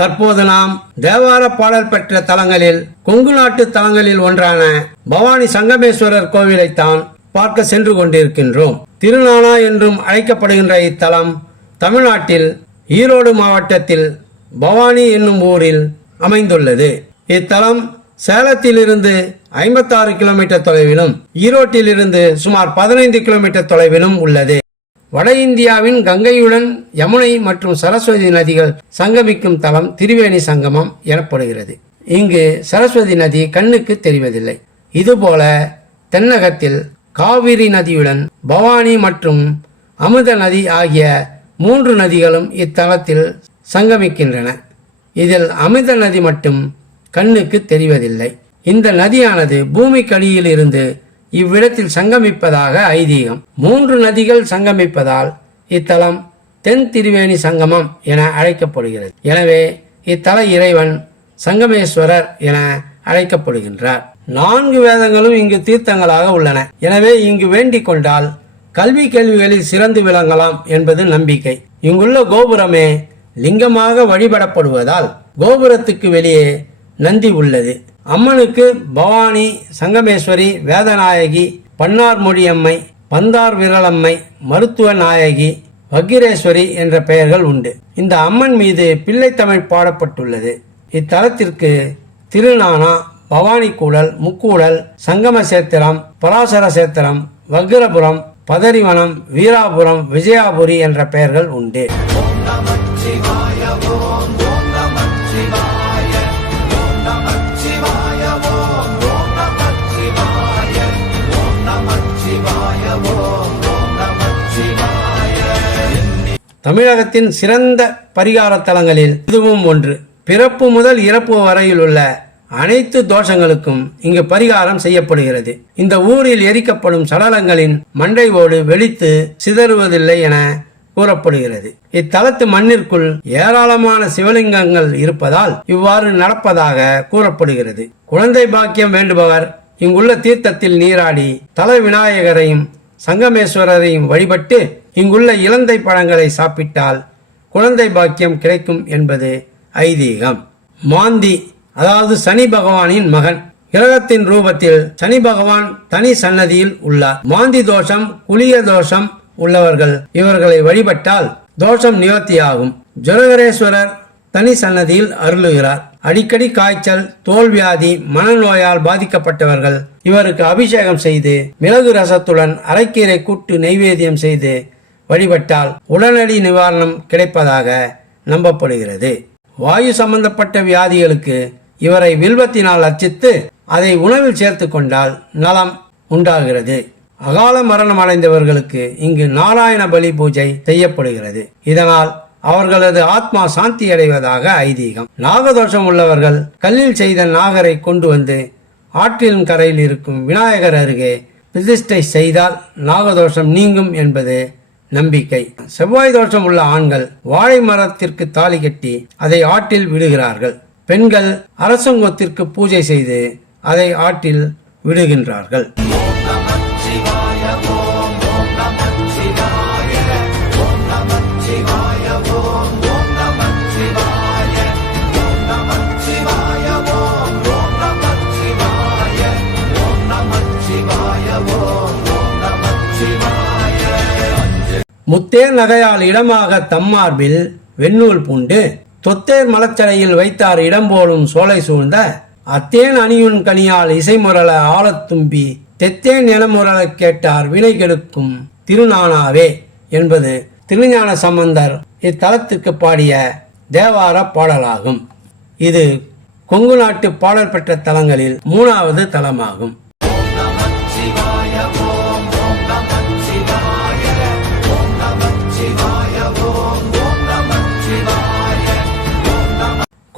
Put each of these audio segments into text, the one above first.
தற்போது நாம் தேவார பாடல் பெற்ற தலங்களில் கொங்கு நாட்டு தலங்களில் ஒன்றான பவானி சங்கமேஸ்வரர் கோவிலைத்தான் பார்க்க சென்று கொண்டிருக்கின்றோம். திருநானா என்றும் அழைக்கப்படுகின்ற இத்தலம் தமிழ்நாட்டில் ஈரோடு மாவட்டத்தில் பவானி என்னும் ஊரில் அமைந்துள்ளது. இத்தலம் சேலத்திலிருந்து 56 கிலோமீட்டர் தொலைவிலும் ஈரோட்டிலிருந்து சுமார் 15 கிலோமீட்டர் தொலைவிலும் உள்ளது. வட இந்தியாவின் கங்கையுடன் யமுனை மற்றும் சரஸ்வதி நதிகள் சங்கமிக்கும் தலம் திரிவேணி சங்கமம் எனப்படுகிறது. இங்கு சரஸ்வதி நதி கண்ணுக்கு தெரிவதில்லை. இதுபோல தென்னகத்தில் காவிரி நதியுடன் பவானி மற்றும் அமுத நதி ஆகிய 3 நதிகளும் இத்தலத்தில் சங்கமிக்கின்றன. இதில் அமிர்த நதி மட்டும் கண்ணுக்கு தெரிவதில்லை. இந்த நதியானது பூமிக்கடியில் இருந்து இவ்விடத்தில் சங்கமிப்பதாக ஐதீகம். 3 நதிகள் சங்கமிப்பதால் இத்தலம் தென் திரிவேணி சங்கமம் என அழைக்கப்படுகிறது. எனவே இத்தல இறைவன் சங்கமேஸ்வரர் என அழைக்கப்படுகின்றார். 4 வேதங்களும் இங்கு தீர்த்தங்களாக உள்ளன. எனவே இங்கு வேண்டிக் கொண்டால் கல்வி கேள்விகளில் சிறந்து விளங்கலாம் என்பது நம்பிக்கை. இங்குள்ள கோபுரமே லிங்கமாக வழிபடப்படுவதால் கோபுரத்துக்கு வெளியே நந்தி உள்ளது. அம்மனுக்கு பவானி, சங்கமேஸ்வரி, வேதநாயகி, பன்னார் மொழியம்மை, பந்தார் விரலம்மை, மருத்துவ நாயகி, வக்கிரேஸ்வரி என்ற பெயர்கள் உண்டு. இந்த அம்மன் மீது பிள்ளைத்தமிழ் பாடப்பட்டுள்ளது. இத்தலத்திற்கு திருநானா, பவானி கூடல், முக்கூடல், சங்கம சேத்திரம், பராசர சேத்திரம், வக்கிரபுரம், பதரிவனம், வீராபுரம், விஜயாபுரி என்ற பெயர்கள் உண்டு. தமிழகத்தின் சிறந்த பரிகார தலங்களில் இதுவும் ஒன்று. பிறப்பு முதல் இறப்பு வரையில் உள்ள அனைத்து தோஷங்களுக்கும் இங்கு பரிகாரம் செய்யப்படுகிறது. இந்த ஊரில் எரிக்கப்படும் சடலங்களின் மண்டை ஓடு வெடித்து சிதறுவதில்லை என கூறப்படுகிறது. இத்தலத்து மண்ணிற்குள் ஏராளமான சிவலிங்கங்கள் இருப்பதால் இவ்வாறு நடப்பதாக கூறப்படுகிறது. குழந்தை பாக்கியம் வேண்டுபவர் இங்குள்ள தீர்த்தத்தில் நீராடி தல விநாயகரையும் சங்கமேஸ்வரரையும் வழிபட்டு இங்குள்ள இலந்தை பழங்களை சாப்பிட்டால் குழந்தை பாக்கியம் கிடைக்கும் என்பது ஐதீகம். மாந்தி, அதாவது சனி பகவானின் மகன், கிரகத்தின் ரூபத்தில் சனி பகவான் தனி சன்னதியில் உள்ளார். மாந்தி தோஷம், குளிய தோஷம் உள்ளவர்கள் இவர்களை வழிபட்டால் தோஷம் நிவர்த்தியாகும். ஜொரகரேஸ்வரர் தனி சன்னதியில் அருளுகிறார். அடிக்கடி காய்ச்சல், தோல்வியாதி, மனநோயால் பாதிக்கப்பட்டவர்கள் இவருக்கு அபிஷேகம் செய்து மிளகு ரசத்துடன் அரைக்கீரை கூட்டு நெய்வேத்தியம் செய்து வழிபட்டால் உடனடி நிவாரணம் கிடைப்பதாக நம்பப்படுகிறது. வாயு சம்பந்தப்பட்ட வியாதிகளுக்கு இவரை வில்வத்தினால் அர்ச்சித்து அதை உணவில் சேர்த்து கொண்டால் நலம் உண்டாகிறது. அகால மரணம் அடைந்தவர்களுக்கு இங்கு நாராயண பலி பூஜை செய்யப்படுகிறது. இதனால் அவர்களது ஆத்மா சாந்தி அடைவதாக ஐதீகம். நாகதோஷம் உள்ளவர்கள் கல்லில் செய்த நாகரை கொண்டு வந்து ஆற்றின் கரையில் இருக்கும் விநாயகர் அருகே பிரதிஷ்டை செய்தால் நாகதோஷம் நீங்கும் என்பது நம்பிக்கை. செவ்வாய் தோஷம் உள்ள ஆண்கள் வாழை மரத்திற்கு தாலி கட்டி அதை ஆற்றில் விடுகிறார்கள். பெண்கள் அரசங்கத்திற்கு பூஜை செய்து அதை ஆற்றில் விடுகின்றார்கள். முத்தேர் நகையால் இடமாக தம்மார்பில் வெண்ணூல் பூண்டு தொத்தேர் மலச்சடையில் வைத்தார் இடம்போலும் சோலை சூழ்ந்த அத்தேன் அணியுன் கனியால் இசைமுரள ஆழத்தும்பி தெத்தேன் எனமுரள கேட்டார் வினை கெடுக்கும் திருநானாவே என்பது திருஞான சம்பந்தர் இத்தலத்திற்கு பாடிய தேவார பாடலாகும். இது கொங்கு நாட்டு பாடல் பெற்ற தலங்களில் 3வது தலமாகும்.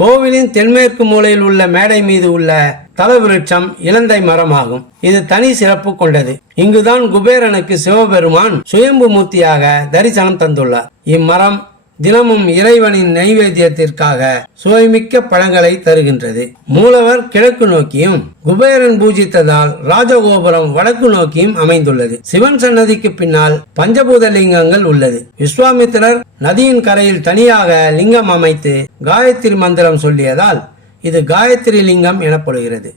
கோவிலின் தென்மேற்கு மூலையில் உள்ள மேடை மீது உள்ள தலவிருட்சம் இலந்தை மரமாகும். இது தனி சிறப்பு கொண்டது. இங்குதான் குபேரனுக்கு சிவபெருமான் சுயம்பு மூர்த்தியாக தரிசனம் தந்துள்ளார். இம்மரம் தினமும் இறைவனின் நைவேத்தியத்திற்காக சுவைமிக்க பழங்களை தருகின்றது. மூலவர் கிழக்கு நோக்கியும் குபேரன் பூஜித்ததால் ராஜகோபுரம் வடக்கு நோக்கியும் அமைந்துள்ளது. சிவன் சன்னதிக்கு பின்னால் பஞ்சபூத லிங்கங்கள் உள்ளது. விஸ்வாமித்திரர் நதியின் கரையில் தனியாக லிங்கம் அமைத்து காயத்ரி மந்திரம் சொல்லியதால் இது காயத்ரி லிங்கம் எனப்படுகிறது.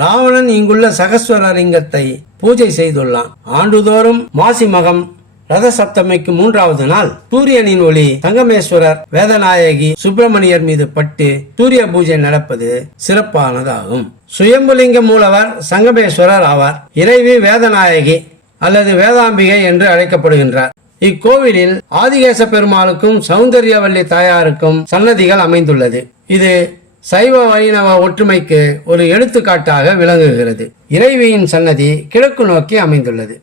ராவணன் இங்குள்ள சகஸ்வர லிங்கத்தை பூஜை செய்துள்ளான். ஆண்டுதோறும் மாசி மகம் ரத சப்தமிக்கு 3வது நாள் சூரியனின் ஒளி சங்கமேஸ்வரர், வேதநாயகி, சுப்பிரமணியர் மீது பட்டு சூரிய பூஜை நடப்பது சிறப்பானதாகும். சுயம்புலிங்க மூலவர் சங்கமேஸ்வரர் ஆவார். இறைவி வேதநாயகி அல்லது வேதாம்பிகை என்று அழைக்கப்படுகின்றார். இக்கோவிலில் ஆதிகேச பெருமாளுக்கும் சௌந்தர்யவல்லி தாயாருக்கும் சன்னதிகள் அமைந்துள்ளது. இது சைவ வைணவ ஒற்றுமைக்கு ஒரு எடுத்துக்காட்டாக விளங்குகிறது. இறைவியின் சன்னதி கிழக்கு நோக்கி அமைந்துள்ளது.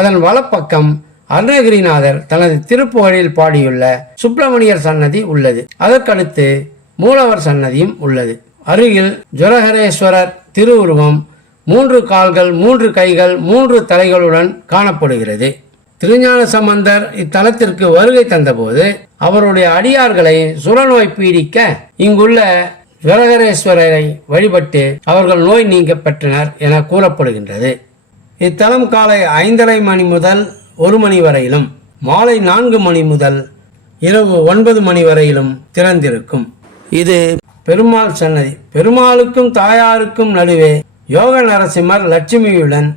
அதன் வலப்பக்கம் அருணகிரிநாதர் தனது திருப்புகழில் பாடியுள்ள சுப்பிரமணியர் சன்னதி உள்ளது. அதற்கடுத்து மூலவர் சன்னதியும் உள்ளது. அருகில் ஜொரஹரேஸ்வரர் திருவுருவம் 3 கால்கள், 3 கைகள், 3 தலைகளுடன் காணப்படுகிறது. திருஞான சம்பந்தர் இத்தலத்திற்கு வருகை தந்தபோது அவருடைய அடியார்களை சுரநோய் பீடிக்க இங்குள்ள ஜொரஹரேஸ்வரரை வழிபட்டு அவர்கள் நோய் நீங்க பெற்றனர் என கூறப்படுகின்றது. இத்தலம் காலை 5:30 மணி முதல் 1 மணி வரையிலும், மாலை 4 மணி முதல் இரவு 9 மணி வரையிலும் திறந்திருக்கும். இது பெருமாள் சன்னதி. பெருமாளுக்கும் தாயாருக்கும் நடுவே யோக நரசிம்மர் லட்சுமியுடன்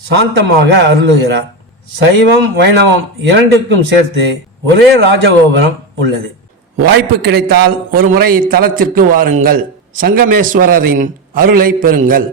சாந்தமாக அருளுகிறார். சைவம் வைணவம் இரண்டுக்கும் சேர்த்து ஒரே ராஜகோபுரம் உள்ளது. வாய்ப்பு கிடைத்தால் ஒரு முறை இத்தலத்திற்கு வாருங்கள். சங்கமேஸ்வரரின் அருளை பெறுங்கள்.